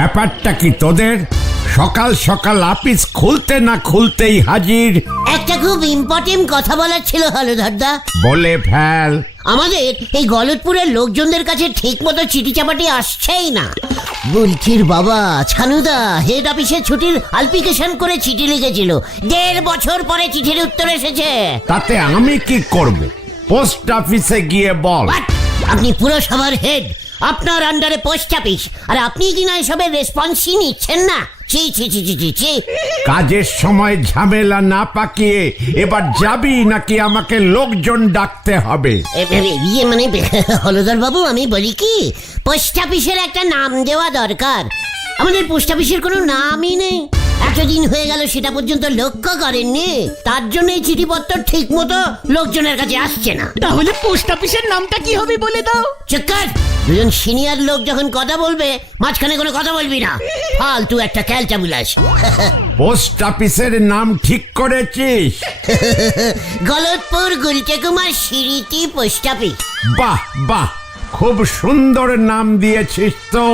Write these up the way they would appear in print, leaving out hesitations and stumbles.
ব্যাপারটা কি তোদের? সকাল সকাল অফিস খুলতে না খুলতেই হাজির। একটা খুব ইম্পর্টেন্ট কথা বলার ছিল হলধরদা। বলে ফেল। আমাদের এই গলতপুরের লোকজনদের কাছে ঠিক মতো চিঠি চাপাটি আসছেই না। বুলকির বাবা ছানুদা হেড অফিসে ছুটির অ্যাপ্লিকেশন করে চিঠি লিখেছিল, 1.5 বছর পরে চিঠির উত্তর এসেছে। তাতে আমি কি করব? পোস্ট অফিসে গিয়ে বল। What? আপনি পুরসভার হেড, আপনার আন্ডারে পোস্ট অফিস, আর আপনি কিনা এসবের রেসপন্সই নিচ্ছেন না। ছি ছি ছি ছি ছি ছি। কাজের সময় ঝামেলা না পাকিয়ে এবার যাবি নাকি আমাকে লোকজন ডাকতে হবে? ইয়ে মানে হলধর বাবু, আমি বলি কি, পোস্ট অফিসের একটা নাম দেওয়া দরকার। আমাদের পোস্ট অফিসের কোনো নামই নেই, এতদিন হয়ে গেল সেটা পর্যন্ত লক্ষ্য করেননি। তার জন্য এই চিঠিপত্র ঠিক মতো লোকজনের কাছে আসছে না। তাহলে পোস্ট অফিসের নামটা কি হবে বলে দাও। চক্কর, দুজন সিনিয়র লোক যখন কথা বলবে মাঝখানে কোনো কথা বলবি না, ফালতু একটা ক্যালটা বিলাস। পোস্ট অফিসের নাম ঠিক করেছিস? Galatpur Gulte Kumar সিরিতি post office. বাহ বাহ, খুব সুন্দর নাম দিয়েছিস তো।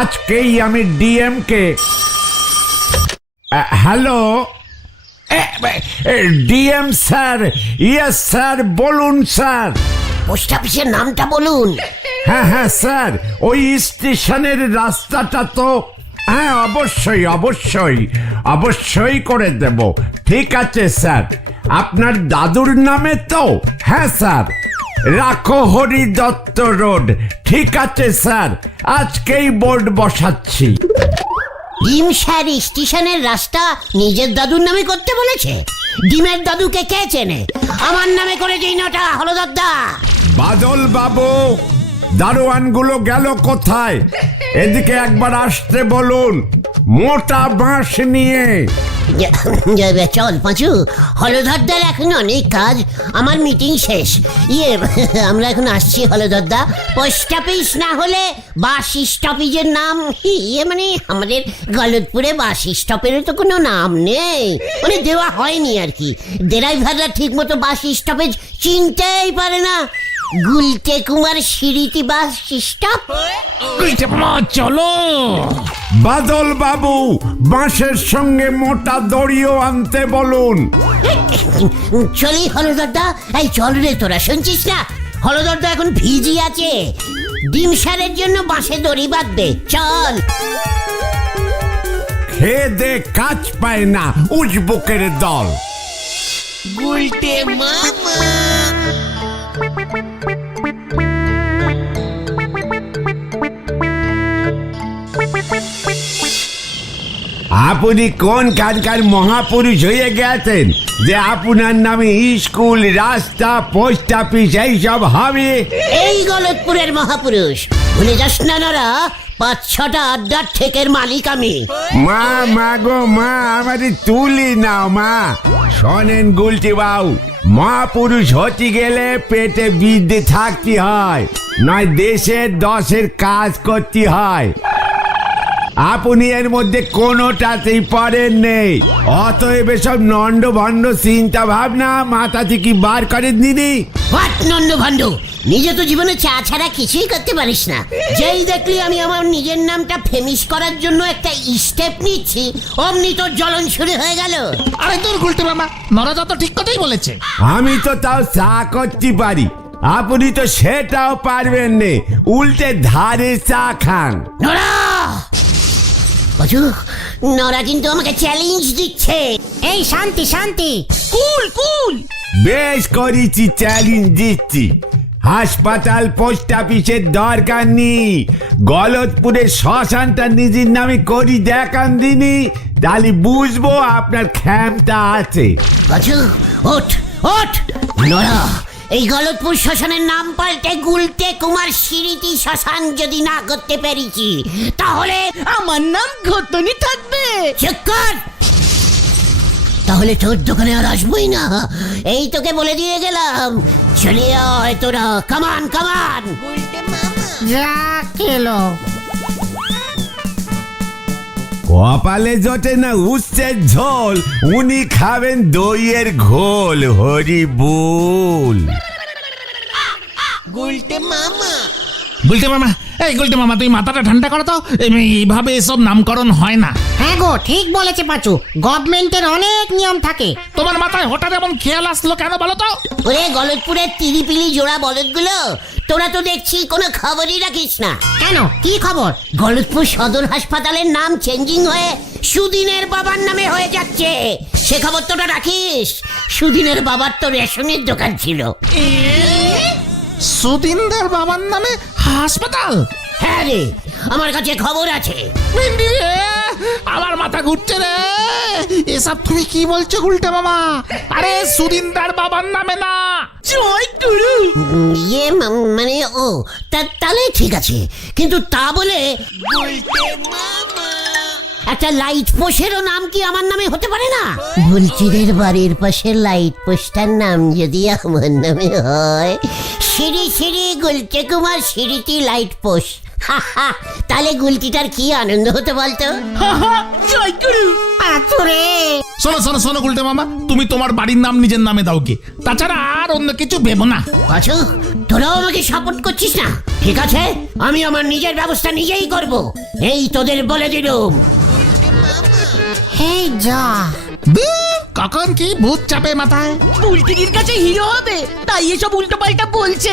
আজকেই আমি ডিএম কে। Hello DM sir. Yes sir, বলুন স্যার। পোস্ট অফিসের নামটা বলুন। হ্যাঁ হ্যাঁ স্যার, ওই স্টেশনের রাস্তাটা তো। হ্যাঁ অবশ্যই অবশ্যই অবশ্যই করে দেব। ঠিক আছে স্যার, আপনার দাদুর নামে তো? হ্যাঁ স্যার, রাখো হরি দত্ত রোড। ঠিক আছে স্যার, আজকেই বোর্ড বসাচ্ছি। ডিম স্যার স্টেশনের রাস্তা নিজের দাদুর নামে করতে বলেছে? ডিমের দাদুকে কে চেনে? আমার নামে করে দিন ওটা হলদরদা। বাদল বাবু, দারোয়ানগুলো গেল কোথায়? এদিকে একবার আসতে বলুন, মোটা বাঁশ নিয়ে। চল পাঁচু, হলধরদার এখন অনেক কাজ, আমার মিটিং শেষ। আমরা এখন আসছি হলধরদা। পোস্ট অফিস না হলে বাস স্টপেজের নাম, মানে আমাদের গলতপুরে বাস স্টপেরও তো কোনো নাম নেই, মানে দেওয়া হয়নি আর কি। ড্রাইভাররা ঠিক মতো বাস স্টপেজ চিনতেই পারে না। Gulte Kumar সিরিতি bus stop. চলো। বাদল বাবু, বাঁশের সঙ্গে মোটা দড়িও আনতে বলুন। চলি হলদরদা। এই চল রে, তোরা শুনছিস না? হলদরদা এখন ভিজি আছে, ডিম সারের জন্য বাঁশে দড়ি বাঁধবে। চল। খেয়ে দে কাজ পায় না উজবুকের দল। গুলটে মামা। আপনি কোন কাজকার মহাপুরুষ হয়ে গেছেন যে আপনার নামে স্কুল, রাস্তা, পোস্ট অফিস এইসব হবে? এই গলতপুরের মহাপুরুষ, ভুলে যাস না নরা, 5-6টা আড্ডার ঠেকের মালিক আমি। মা মা গো মা, আমারে তুলি নাও মা। শোনেন গুলটি বাবু, মহাপুরুষ হতে গেলে পেটে বিদ্যে থাকতে হয়, নয় দেশের 10-এর কাজ করতে হয়। আপনি এর মধ্যে কোনোটাতেই পারেন নেই, অতএব সব নন্ড ভণ্ড চিন্তা ভাবনা মাথা থেকে বার করেন দিদি। হোয়াট নন্দ ভণ্ড? নিজে তো জীবনে চা ছাড়া কিছুই করতে পারিস না। যেই দেখলি আমি আমার নিজের নামটা ফেমিস করার জন্য একটা স্টেপ নিচ্ছি, অমনি তোর জ্বলন শুরু হয়ে গেল। আরে তোর গুলটে মামা, নরাদা তো ঠিক কথাই বলেছে। আমি তো তাও চা করতে পারি, আপনি তো সেটাও পারবেন নে, উল্টে ধারে চা খান। নরা বাজু, নরা কিন্তু আমাকে চ্যালেঞ্জ দিচ্ছে। এই শান্তি শান্তি, কুল কুল। বেশ করেছি, চ্যালেঞ্জ দিচ্ছি। হাসপাতাল, পোস্ট অফিসের দরকার নেই, গলতপুরের শ্মশানটা নিজের নামে করি দেখান দিনি, তাহলে বুঝবো আপনার ক্ষমতা আছে। বাজু ওঠ ওঠ। নরা, এই গলতপুর শ্মশানের নাম পাল্টে গুলটে কুমার সিরিতি শ্মশান যদি না করতে পেরেছি, তাহলে আমার নাম ঘটনি থাকবে। চক্কর, তাহলে তোর দোকানে আর আসবই না, এই তোকে বলে দিয়ে গেলাম। চলে আয় তোরা, কামান কামান। যা খেলো। কপালে জটে না উচ্ছের ঝোল, উনি খাবেন দইয়ের ঘোল। হরি বল। গুলটে মামা, গুলটে মামা, এই গুলটে মামা, তুই মাথাটা ঠান্ডা করো তো। এইভাবে এসব নামকরণ হয় না। হ্যাঁ গো, ঠিক বলেছে পাঁচু, গভর্নমেন্টের অনেক নিয়ম থাকে। তোমার মাথায় হঠাৎ এমন খেয়াল আসলো কেন বলো তো? ওরে গলতপুরের তিরিপিলি জোড়া বলদগুলো, তোরা তো দেখছি কোনো খবরই রাখিস না। কেন, কি খবর? গলতপুর সদর হাসপাতালের নাম চেঞ্জিং হয়ে সুদিনের বাবার নামে হয়ে যাচ্ছে। সে খবর তোরা রাখিস? সুদিনের বাবার তো রেশনের দোকান ছিল। সুদিনদার বাবার নামে হাসপাতাল? হ্যাঁ রে, আমার কাছে খবর আছে। ভিন্ডি রে, আমার মাথা ঘুরছে রে। এসব তুমি কি বলছো গুলটে মামা? আরে সুদিনদার বাবার নামে না। জয় গুরু। মানে ও তাহলে ঠিক আছে, কিন্তু তা বলে একটা লাইট পোস্টেরও নাম কি আমার নামে হতে পারে না? বুলচিদের বাড়ির পাশে লাইট পোস্টার নাম যদি আমার নামে হয়, শ্রী শ্রী গুলটে কুমার স্মৃতি লাইট পোস্ট, তাহলে গুলটিটার কি আনন্দ হতে বলতো? জয় গুরু। পাঁচু রে, শোনো শোনো শোনো গুলটে মামা, তুমি তোমার বাড়ির নাম নিজের নামে দাও গে, তাছাড়া আর অন্য কিছু ভেবো না। আচ্ছা, তোরাও আমাকে সাপোর্ট করছিস না? ঠিক আছে, আমি আমার নিজের ব্যবস্থা নিজেই করব। এই তোদের বলে দিলুম। এই যা, কখন কি ভূত চাপে মাথায়। বুলটির কাছে হিরো হবে, তাই এসব উল্টো পাল্টা বলছে।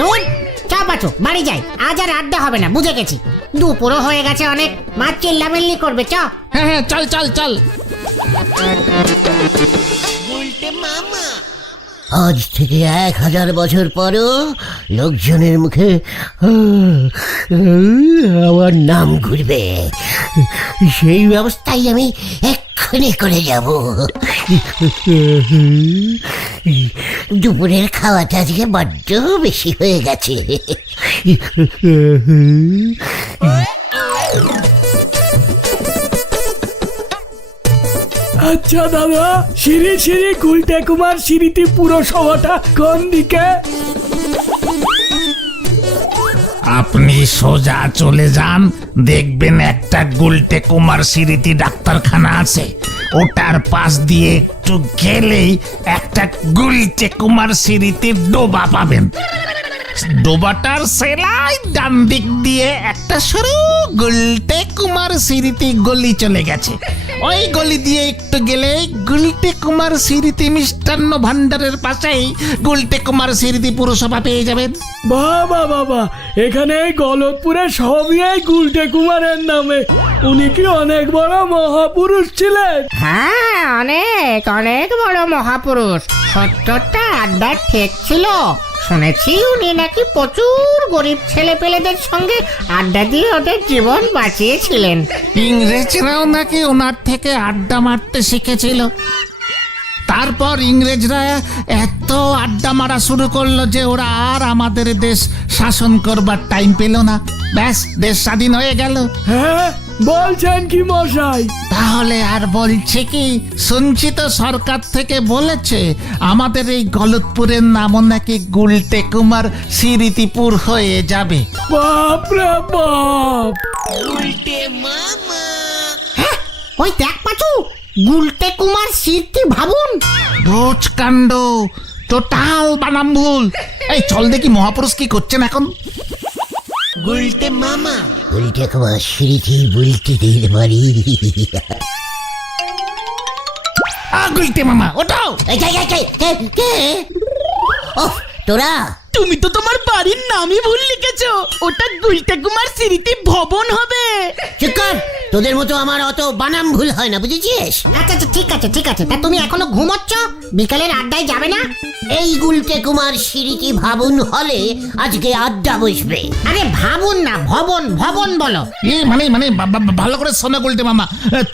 দূর, চা পাঁচু, বাড়ি যাই। আজ আর আড্ডা হবে না, বুঝে গেছি। দুপুরও হয়ে গেছে অনেক, মা চিল্লামিল্লি করবে। চ। হ্যাঁ হ্যাঁ, চল চল চল। আজ থেকে 1000 বছর পরও লোকজনের মুখে আমার নাম ঘুরবে। সেই ব্যবস্থাই আমি এক্ষুনি করে যাব। দুপুরের খাওয়াটা আজকে বড্ড বেশি হয়ে গেছে। আচ্ছা দাদা, শ্রী শ্রী গুলটে কুমার স্মৃতি পুরসভাটা কোন দিকে? আপনি সোজা চলে যান, দেখবেন একটা গুলটে কুমার স্মৃতি ডাক্তারখানা আছে। ওটার পাশ দিয়ে একটু গেলেই একটা গুলটে কুমার স্মৃতির ডোবা পাবেন। ডোবাটার সেলাই ডান দিক দিয়ে একটা সরু গুলটে কুমার স্মৃতি গলি চলে গেছে। ওই গলি দিয়ে একটু গেলে গুলটে কুমার স্মৃতি মিষ্টান্ন ভান্ডারের পাশেই গুলটে কুমার স্মৃতি পুরসভা পেয়ে যাবেন। বাবা বাবা, এখানে গলতপুরে সবই এই গুলটে কুমারের নামে। উনি কি অনেক বড় মহাপুরুষ ছিলেন? হ্যাঁ, অনেক অনেক বড় মহাপুরুষ। 70টা আড্ডার ঠেক ছিল। শুনেছি উনি নাকি প্রচুর গরিব ছেলে পেলেদের সঙ্গে আড্ডা দিয়ে ওদের জীবন বাঁচিয়েছিলেন। ইংরেজরাও নাকি ওনার থেকে আড্ডা মারতে শিখেছিল। তারপর ইংরেজরা এত আড্ডা মারা শুরু করলো যে ওরা আর আমাদের দেশ শাসন করবার টাইম পেল না। ব্যাস, দেশ স্বাধীন হয়ে গেল। হ্যাঁ, বলছেন কি মশাই? তাহলে আর বলছে কি? শুনছি তো সরকার থেকে বলেছে আমাদের এই গলতপুরের নামও নাকি গুলটে কুমার স্মৃতিপুর হয়ে যাবে। বাপরে বাপ! ওই দেখ পাঁচু, গুলটে কুমার স্মৃতি ভাবুন। রোজ কাণ্ড, টোটাল বানাম ভুল। এই চল দেখি মহাপুরুষ কি করছেন এখন। উল্টে কুমার স্মৃতি বুলটিদের বাড়ি। গুলটে মামা, ওটাও। ও তোরা, তুমি তো তোমার বাড়ির নামই ভুল লিখেছো। ওটা গুলটে কুমার স্মৃতি ভবন হবে। চুপ কর। তোদের মতো আমার অত বানাম ভুল হয় না, বুঝেছিস? আচ্ছা আচ্ছা, ঠিক আছে ঠিক আছে। তা তুমি এখনো ঘুমোচ্ছ? বিকালের আড্ডায় যাবে না? এই গুলটে কুমার স্মৃতি ভাবুন হলে আজকে আড্ডা বসবে। আরে ভাবুন না, ভবন ভবন বলো। মানে ভালো করে শোনো গুলটে মামা,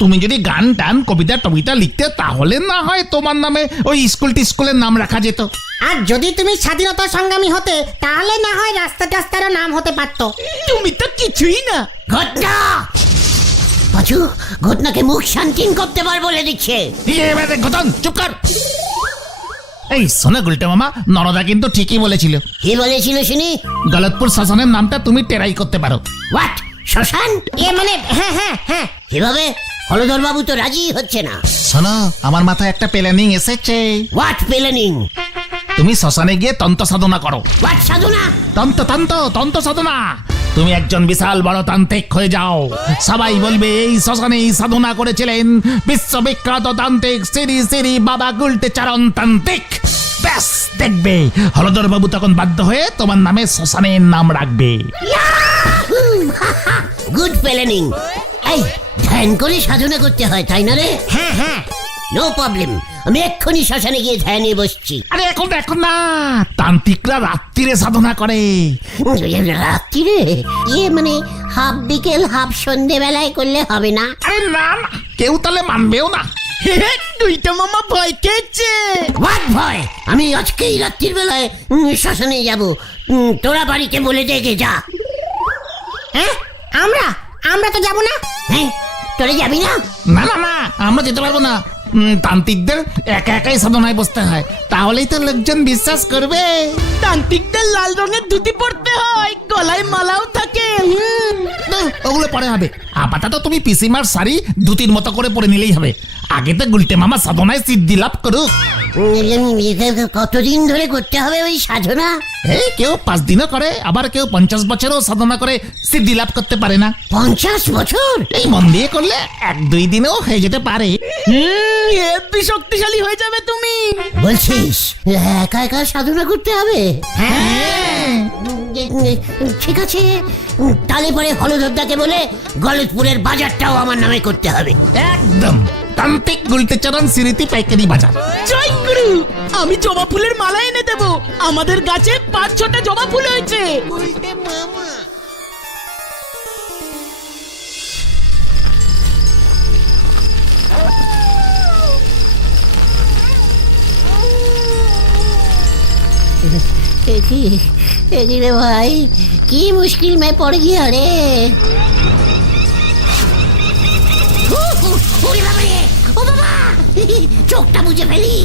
তুমি যদি গান টান কবিতা টবিতা লিখতে তাহলে না হয় তোমার নামে ওই স্কুলের নাম রাখা যেত। আর যদি তুমি স্বাধীনতা সংগ্রামী হতে, তাহলে না হয় রাস্তা টাস্তারও নাম হতে পারতো। তুমি তো কিছুই না। ঘটনা পাঁচু, ঘটনাকে মুখ শান্তিন করতে পার বলে দিচ্ছে। এবারে ঘটন, চুপ কর। এই শোনো গুলটে মামা, নরদা কিন্তু ঠিকই বলেছিল। কি বলেছিল শুনি? গলতপুর শাসনের নামটা তুমি টেরাই করতে পারো। হোয়াট? শ্মশান? মানে হ্যাঁ হ্যাঁ হ্যাঁ। কিভাবে? হলধর বাবু তো রাজি হচ্ছে না। শোনো, আমার মাথায় একটা প্ল্যানিং এসেছে। What planning? তুমি শ্মশানে গিয়ে তন্ত্র সাধনা করো। হোয়াট সাধনা? তন্ত্র সাধনা। তুমি একজন বিশাল বড় তান্ত্রিক হয়ে যাও। সবাই বলবে এই শ্মশানেই সাধনা করেছিলেন বিশ্ববিখ্যাত তান্ত্রিক শ্রী শ্রী বাবা গুলটে চরণ তান্ত্রিক। ব্যাস দেখবে হলধর বাবু তখন বাধ্য হয়ে তোমার নামে শ্মশানের নাম রাখবে। Good planning. এই ধ্যান করে সাধনা করতে হয় তাই না রে? হ্যাঁ হ্যাঁ, নো প্রবলেম। আমি এক্ষুনি শ্মশানে গিয়ে ধ্যানে বসছি। আরে এখন না, তান্ত্রিকরা রাত্রিরে সাধনা করে। রাত্রিরে? মানে হাফ বিকেল হাফ সন্ধে বেলায় করলে হবে না? আরে না, কেউ তাহলে মানবেও না। গুলটে মামা ভয় খেয়েছে। হোয়াট ভয়? আমি আজকেই রাত্রির বেলায় শ্মশানে যাব। তোরা বাড়িতে বলে দেখে যা। হ্যাঁ, আমরা তো যাব না। হ্যাঁ, তোরা যাবি না? না, আমরা যেতে পারবো না। তান্ত্রিকদের একা একাই সাধনায় বসতে হয়, তাহলেই তো লোকজন বিশ্বাস করবে। তান্ত্রিকদের লাল রঙের ধুতি পরতে হয়, গলায় মালাও থাকে। না, ওগুলো পরে হবে। আপাতত তুমি পিসিমার শাড়ি ধুতির মতো করে পরে নিলেই হবে। আগে তো গুলটে মামা সাধনায় সিদ্ধি লাভ করুক। কতদিন ধরে করতে হবে ওই সাধনা? এই কেউ 5 দিনও করে, আবার কেউ 50 বছরও সাধনা করে সিদ্ধি লাভ করতে পারে না। 50 বছর? এই মন দিয়ে করলে 1-2 দিনেও হয়ে যেতে পারে। হেব্বি শক্তিশালী হয়ে যাবে তুমি। বলছিস একা একা সাধনা করতে হবে? ঠিক আছে, তাহলে পরে হলধরদাকে বলে গলতপুরের বাজারটাও আমার নামে করতে হবে। একদম তান্ত্রিক গুলটে চরণ স্মৃতি পাইকারি বাজার। জয় গুরু। আমি জবা ফুলের মালা এনে দেব। আমাদের গাছে 5-6টা জবা ফুল হয়েছে। रे भाई, की मुश्किल में पड़ गया रे। ও বাবা, চোখটা বুঝে ফেলি।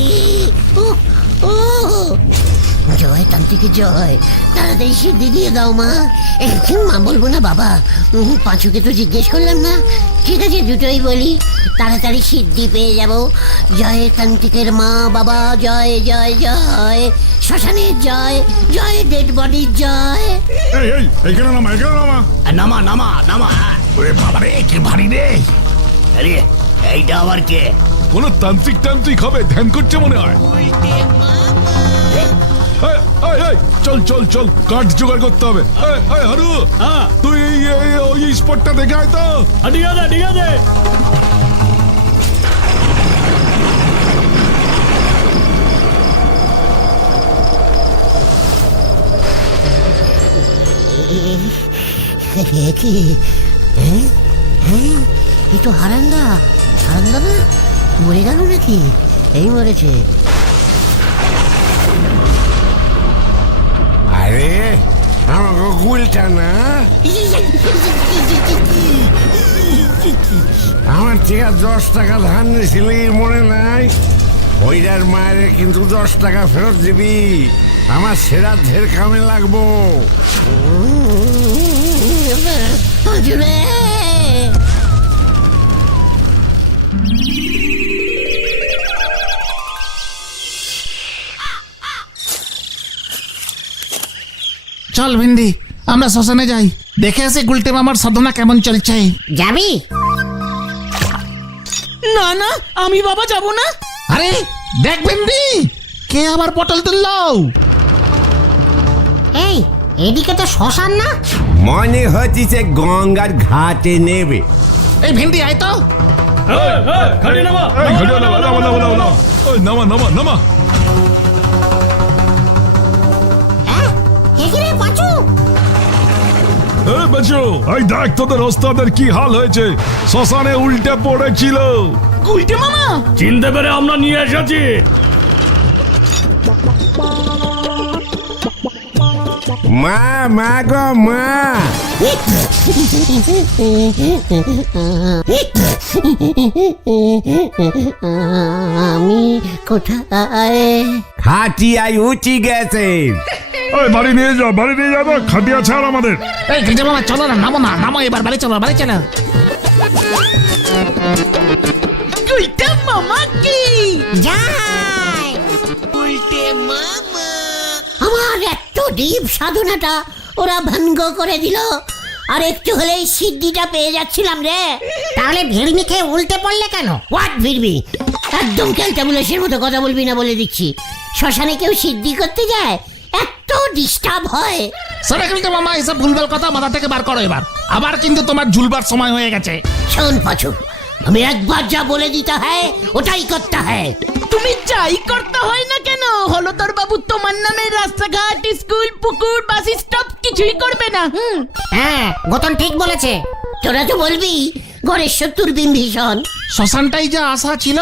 জয় তান্ত্রিকের জয়, তাড়াতাড়ি সিদ্ধি দিয়ে দাও মা। মা বলবো না বাবা, পাঁচুকে তো জিজ্ঞেস করলাম না। ঠিক আছে, দুটোই বলি, তাড়াতাড়ি সিদ্ধি পেয়ে যাব। জয় তান্ত্রিকের মা বাবা, জয় জয় জয়। শ্মশানের জয়, জয় ডেড বডির জয়। এখানে নামা নামা। ওরে বাবা রে, কি ভারী রে। আরে এইটা আবার কে? কোন তান্ত্রিক হবে, ধ্যান করছে মনে হয়। চল চল চল, কাঠ জোগাড় করতে হবে। হারু, তুই ওই স্পটটা দেখে আয় তো। ঠিক আছে ঠিক আছে। কি এই তো হারান্দা না? মরে গেল নাকি? এই মরেছে। আরে আমাকে গুলটা না, আমার থেকে 10 টাকা ধান নিয়েছিলি মনে নাই? ওইটার মায়ের কিন্তু 10 টাকা ফেরত দিবি, আমার শ্রাদ্ধের কামে লাগবো। চল ভিন্ডি, আমরা শ্মশানে যাই, দেখে আসি গুলটে মামার সাধনা কেমন চলছে। যাবি? না না, আমি বাবা যাব না। আরে দেখ ভিন্ডি, কে আবার পটল তুললো? এই এদিকে তো শ্মশান না? মনে হচ্ছে গঙ্গার ঘাটে নেবে। এই ভিন্ডি আয় তো। নামা। এই দেখ তোদের ওস্তাদের কি হাল হয়েছে, শ্মশানে উল্টে পড়েছিল। গুলটে মামা চিনতে পেরে আমরা নিয়ে এসেছি। মা গো মা, আমি কোথায়? খাটিয়ায় উঠি গেছে। বাড়ি নিয়ে যাও তো, খাটিয়া ছাড় আমাদের। এই গুলটে মামা চলো না, নামো এবার, বাড়ি চলো। গুলটে মামা কি যাই। উল্টে মামা। ডিপ সাধনাটা ওরা ভঙ্গ করে দিল। আর একটু হলেই সিদ্ধিটা পেয়ে যাচ্ছিলাম রে। তাহলে ভিড়মি খেয়ে উল্টে পড়লে কেন? হোয়াট ভিড়বি? একদম ক্যালটাবুলেশনের মতো কথা বলবি না বলে দিচ্ছি। শ্মশানে কেউ সিদ্ধি করতে যায়, এত ডিস্টার্ব হয়। সেটা কিন্তু মামা এসব ভুলভাল কথা মাথা থেকে বার করো এবার। আবার কিন্তু তোমার ঝুলবার সময় হয়ে গেছে। শোন পাচু, আমি একবার যা বলে দিতে হয় ওটাই করতে হয়। তুমি যাই করতে হয় না কেন, হলদর বাবু তোমার নামে রাস্তাঘাট, স্কুল, পুকুর, বাস স্টপ কিছুই করবে না। হ্যাঁ, গতন ঠিক বলেছে। তোরা তো বলবি গণেশ্বর দূরবীন ভীষণ। শ্মশানটাই যা আশা ছিল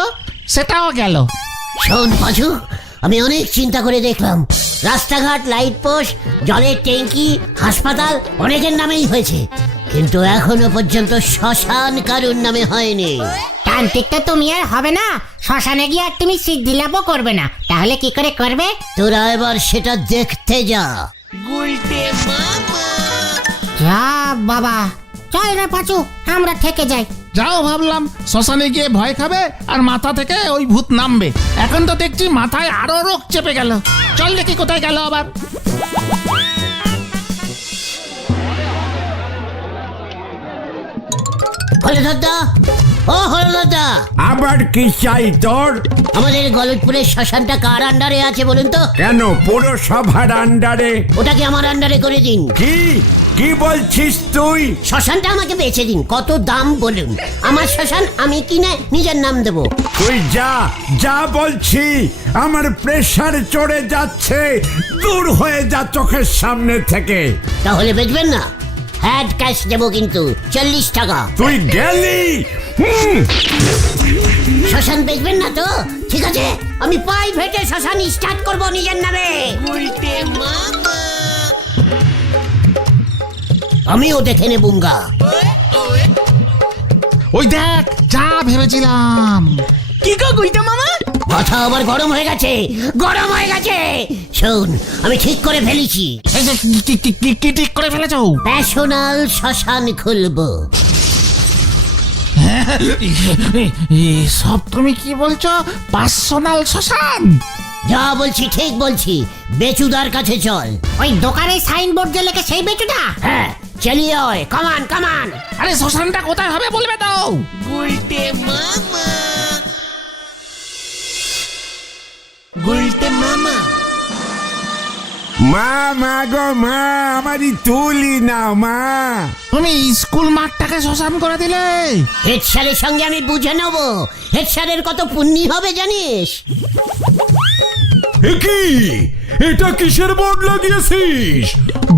সেটাও গেল। শোন পাচু, আমি অনেক চিন্তা করে দেখলাম, রাস্তাঘাট, লাইট পোস্ট, জলের ট্যাঙ্কি, হাসপাতাল অনেকের নামেই হয়েছে, কিন্তু এখনো পর্যন্ত শ্মশান কারুর নামে হয়নি। তান্ত্রিকটা তুমি আর হবে না, শ্মশানে গিয়ে আর তুমি সিদ্ধি লাভও করবে না। তাহলে কি করে করবে? তোরা এবার সেটা দেখতে যা। যা বাবা, চল রে পাচু, আমরা থেকে যাই। যাও, ভাবলাম শ্মশানে গিয়ে ভয় খাবে আর মাথা থেকে ওই ভূত নামবে। এখন তো দেখছি মাথায় আরো রোগ চেপে গেল। চল দেখি কোথায় গেল আবার। হলদরদা, ও হলদরদা, আবার কি চাই তোর? আমাদের গলতপুরের শ্মশানটা কার আন্ডারে আছে বলুন তো? কেন পৌরসভার আন্ডারে? ওটাকে আমার আন্ডারে করে দিন। কি কি বলছিস তুই? শ্মশানটা আমাকে বেচে দিন, কত দাম বলুন। আমার শ্মশান আমি কিনে নিজের নাম দেবো। তুই যা যা বলছি, আমার প্রেসার চড়ে যাচ্ছে, দূর হয়ে যা চোখের সামনে থেকে। তাহলে বেচবেন না? হ্যাড ক্যাশ দেবো কিন্তু 40 টাকা। তুই গেলি? শ্মশান বেচবেন না তো? ঠিক আছে, আমি প্রাইভেটে শ্মশান স্টার্ট করবো নিজের নামে। আমিও দেখে নেবুঙ্গা। ওই দেখ, যা ভেবেছিলাম। কি গো গুলটা মামা? কথা আবার গরম হয়ে গেছে, গরম হয়ে গেছে। শোন, আমি ঠিক করে ফেলেছি, এই যে, কি ঠিক করে ফেলেছো? ন্যাশনাল শ্মশান খুলবো। সব তুমি কি বলছো? পার্সোনাল শ্মশান? যা বলছি ঠিক বলছি। বেচুদার কাছে চল। ওই দোকানে সাইনবোর্ড যে লেখে সেই বেচুটা? হ্যাঁ, চালিয়ে আয়, কামান কামান। আরে শ্মশানটা কোথায় হবে বলবে তো? মা মা গো মা, আমারই তুলি নাও মা। তুমি স্কুল মাঠটাকে শ্মশান করে দিলে। হেড স্যারের সঙ্গে আমি বুঝে নেব, হেড স্যারের কত পুণ্যি হবে জানিস? কি এটা কিসের বোর্ড লাগিয়েছিস?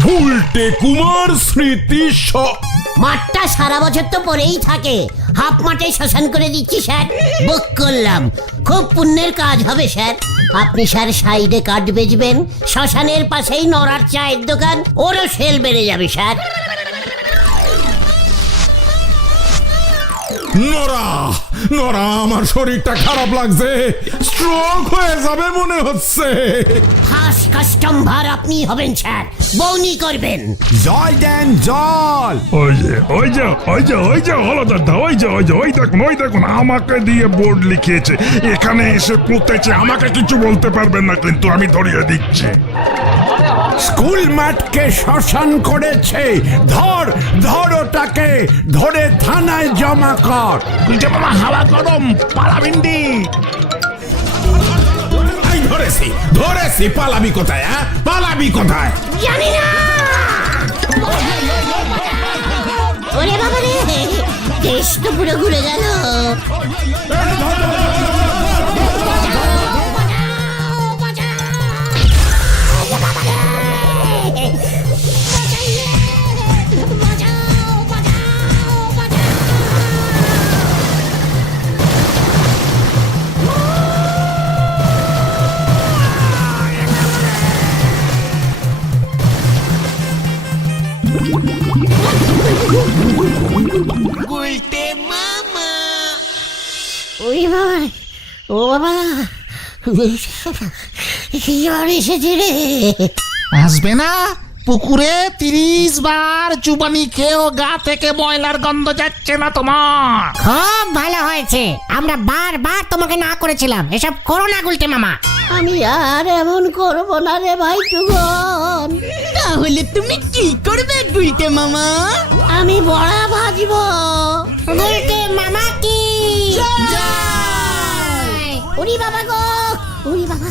গুলটে কুমার স্মৃতি মাঠটা সারা বছর তো পরেই থাকে, হাফ মাঠে শ্মশান করে দিচ্ছি স্যার। বুক করলাম, খুব পুণ্যের কাজ হবে স্যার। আপনি স্যার সাইডে কাঠ বেচবেন, শ্মশানের পাশেই নড়ার চায়ের দোকান, ওরও সেল বেড়ে যাবে স্যার। নরা নরা, আমার শরীরটা খারাপ লাগছে, স্ট্রোক হয়ে যাবে মনে হচ্ছে। ফার্স্ট কাস্টমার আপনি হবেন স্যার, বউনি করবেন। জল দেন জল। ওই যে হলদারদা, ওই দেখুন আমাকে দিয়ে বোর্ড লিখিয়েছে, এখানে এসে পুঁতেছে। আমাকে কিছু বলতে পারবেন না, কিন্তু আমি ধরিয়ে দিচ্ছি। স্কুল মাঠকে শ্মশান করেছে। ধর ধর ওটাকে, ধরে থানায় জমা কর। যে মামা হাওয়া গরম, পালাবিন্দি। ধরেছি ধরেছি, পালাবি কোথায়? হ্যাঁ, পালাবি কোথায়? জানি না। ওরে বাবা রে, দেশ তো পুরো ঘুরে গেল। ওই বাবা, ও বাবা, জ্বর এসেছে রে। আসবে না? পুকুরে 30 বার চুবানি খেয়েও গা থেকে ময়লার গন্ধ যাচ্ছে না তোমার? খুব ভালো হয়েছে, আমরা বারবার তোমাকে না করেছিলাম এসব করো না গুলটে মামা। আমি আর এমন করবো না রে ভাই চুগন। তাহলে তুমি কি করবে গুলটে মামা? আমি বড়া ভাজবো। বলতে মামা কি উড়ি বাবা গো, উড়ি বাবা।